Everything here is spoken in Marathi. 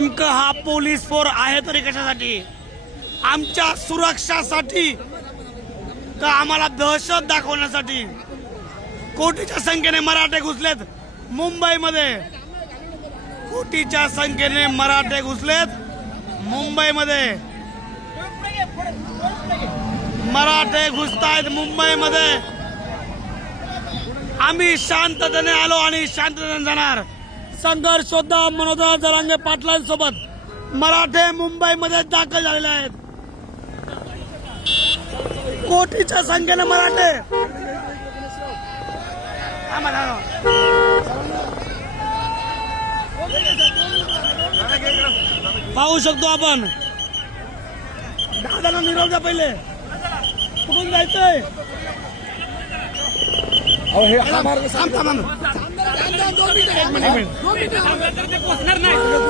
नेमकं हा पोलीस फोर आहे तरी कशासाठी? आमच्या सुरक्षासाठी का आम्हाला दहशत दाखवण्यासाठी? कोटीच्या संख्येने मराठे घुसलेत मुंबईमध्ये, कोटीच्या संख्येने मराठे घुसलेत मुंबईमध्ये, मराठे घुसतायत मुंबईमध्ये। आम्ही शांततेने आलो आणि शांततेने जाणार। संघर्ष होता मनोहर जरांगे पाटलांसोबत। मराठे मुंबईमध्ये दाखल झालेले आहेत, कोटीच्या संख्येने मराठे। पाहू शकतो आपण। दादाला निरोप द्या पहिले, कुठून जायचंय? थांब थांब थांब, 2 मिनिटं